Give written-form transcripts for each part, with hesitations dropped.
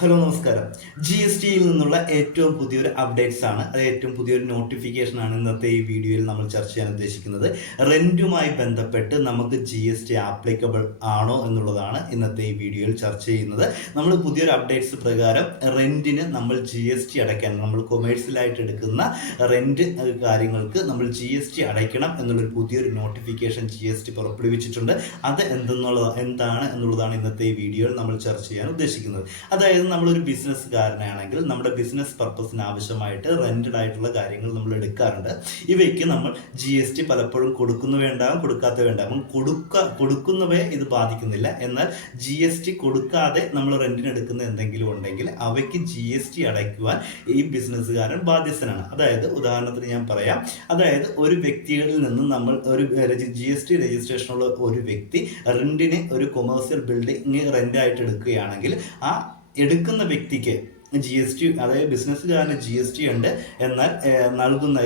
Hello നമസ്കാരം. G S ടിയിൽ നിന്നുള്ള ഏറ്റവും പുതിയൊരു അപ്ഡേറ്റ്സ് ആണ്, അത് ഏറ്റവും പുതിയൊരു നോട്ടിഫിക്കേഷൻ ആണ് ഇന്നത്തെ ഈ വീഡിയോയിൽ നമ്മൾ ചർച്ച ചെയ്യാൻ ഉദ്ദേശിക്കുന്നത്. റെന്റുമായി ബന്ധപ്പെട്ട് നമുക്ക് ജി എസ് ടി ആപ്ലിക്കബിൾ ആണോ എന്നുള്ളതാണ് ഇന്നത്തെ ഈ വീഡിയോയിൽ ചർച്ച ചെയ്യുന്നത്. നമ്മൾ പുതിയൊരു അപ്ഡേറ്റ്സ് പ്രകാരം റെന്റിന് നമ്മൾ ജി എസ് ടി അടയ്ക്കാൻ, നമ്മൾ കൊമേഴ്സ്യലായിട്ട് എടുക്കുന്ന റെന്റ് കാര്യങ്ങൾക്ക് നമ്മൾ ജി എസ് ടി അടയ്ക്കണം എന്നുള്ളൊരു പുതിയൊരു നോട്ടിഫിക്കേഷൻ ജി എസ് ടി പുറപ്പെടുവിച്ചിട്ടുണ്ട്. അത് എന്താണ് എന്നുള്ളതാണ് ഇന്നത്തെ ഈ വീഡിയോയിൽ നമ്മൾ ചർച്ച ചെയ്യാൻ ഉദ്ദേശിക്കുന്നത്. അതായത് നമ്മളൊരു ബിസിനസ്സുകാരനാണെങ്കിൽ നമ്മുടെ ബിസിനസ് പർപ്പസിന് ആവശ്യമായിട്ട് റെന്റഡ് ആയിട്ടുള്ള കാര്യങ്ങൾ നമ്മൾ എടുക്കാറുണ്ട്. ഇവയ്ക്ക് നമ്മൾ ജി എസ് ടി പലപ്പോഴും കൊടുക്കാത്ത വേണ്ടാവും. കൊടുക്കുന്നവയെ ഇത് ബാധിക്കുന്നില്ല. എന്നാൽ ജി എസ് ടി കൊടുക്കാതെ നമ്മൾ റെന്റിന് എടുക്കുന്ന എന്തെങ്കിലും ഉണ്ടെങ്കിൽ അവയ്ക്ക് ജി എസ് ടി അടയ്ക്കുവാൻ ഈ ബിസിനസ്സുകാരൻ ബാധ്യസ്ഥനാണ്. അതായത് ഉദാഹരണത്തിന് ഞാൻ പറയാം, അതായത് ഒരു വ്യക്തികളിൽ നിന്ന് നമ്മൾ ഒരു ജി എസ് ടി രജിസ്ട്രേഷനുള്ള ഒരു വ്യക്തി റെന്റിന് ഒരു കൊമേഴ്സ്യൽ ബിൽഡിംഗ് റെന്റായിട്ട് എടുക്കുകയാണെങ്കിൽ ആ എടുക്കുന്ന വ്യക്തിക്ക് ജി എസ് ടി, അതായത് ബിസിനസ്സുകാരന് ജി എസ് ടി ഉണ്ട്. എന്നാൽ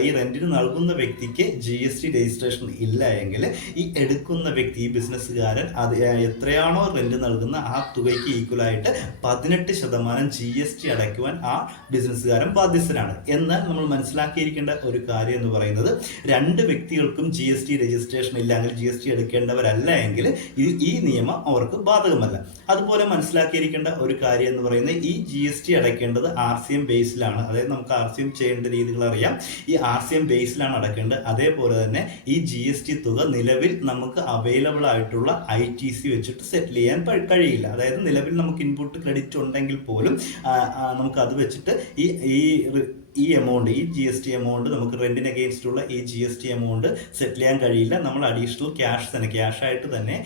ഈ റെന്റിന് നൽകുന്ന വ്യക്തിക്ക് ജി എസ് ടി രജിസ്ട്രേഷൻ ഇല്ല എങ്കിൽ ഈ എടുക്കുന്ന വ്യക്തി, ഈ ബിസിനസ്സുകാരൻ അത് എത്രയാണോ റെന്റ് നൽകുന്ന ആ തുകയ്ക്ക് ഈക്വലായിട്ട് 18% ജി എസ് ടി അടയ്ക്കുവാൻ ആ ബിസിനസ്സുകാരൻ ബാധ്യസ്ഥനാണ്. എന്നാൽ നമ്മൾ മനസ്സിലാക്കിയിരിക്കേണ്ട ഒരു കാര്യം എന്ന് പറയുന്നത്, രണ്ട് വ്യക്തികൾക്കും ജി എസ് ടി രജിസ്ട്രേഷൻ ഇല്ല എങ്കിൽ, ജി എസ് ടി എടുക്കേണ്ടവരല്ല എങ്കിൽ ഈ നിയമം അവർക്ക് ബാധകമല്ല. അതുപോലെ മനസ്സിലാക്കിയിരിക്കേണ്ട ഒരു കാര്യം എന്ന് പറയുന്നത്, ഈ ജി എസ് ടി അടയ്ക്കേണ്ടത് ആർ സി എം ബേസിലാണ്. അതായത് നമുക്ക് ആർ സി എം ചെയ്യേണ്ട രീതികൾ അറിയാം. ഈ ആർ സി എം ബേസിലാണ് അടയ്ക്കേണ്ടത്. അതേപോലെ തന്നെ ഈ ജി എസ് ടി തുക നിലവിൽ നമുക്ക് അവൈലബിൾ ആയിട്ടുള്ള ഐ ടി സി വെച്ചിട്ട് സെറ്റിൽ ചെയ്യാൻ കഴിയില്ല. അതായത് നിലവിൽ നമുക്ക് ഇൻപുട്ട് ക്രെഡിറ്റ് ഉണ്ടെങ്കിൽ പോലും നമുക്ക് അത് വെച്ചിട്ട് ഈ എമൗണ്ട്, ഈ ജി എസ് ടി എമൗണ്ട്, നമുക്ക് റെന്റിന് അഗെയിൻസ്റ്റുള്ള ഈ ജി എസ് ടി എമൗണ്ട് സെറ്റിൽ ചെയ്യാൻ കഴിയില്ല. നമ്മൾ അഡീഷണൽ ക്യാഷായിട്ട് തന്നെ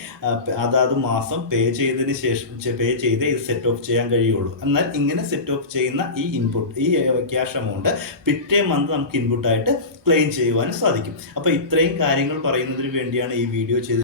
അതാത് മാസം പേ ചെയ്ത് ഇത് സെറ്റ് ഓഫ് ചെയ്യാൻ കഴിയുള്ളൂ. എന്നാൽ ഇങ്ങനെ സെറ്റ് ഓഫ് ചെയ്യുന്ന ഈ ക്യാഷ് എമൗണ്ട് പിറ്റേ മന്ത് നമുക്ക് ഇൻപുട്ടായിട്ട് ക്ലെയിം ചെയ്യുവാനും സാധിക്കും. അപ്പോൾ ഇത്രയും കാര്യങ്ങൾ പറയുന്നതിന് വേണ്ടിയാണ് ഈ വീഡിയോ ചെയ്തത്.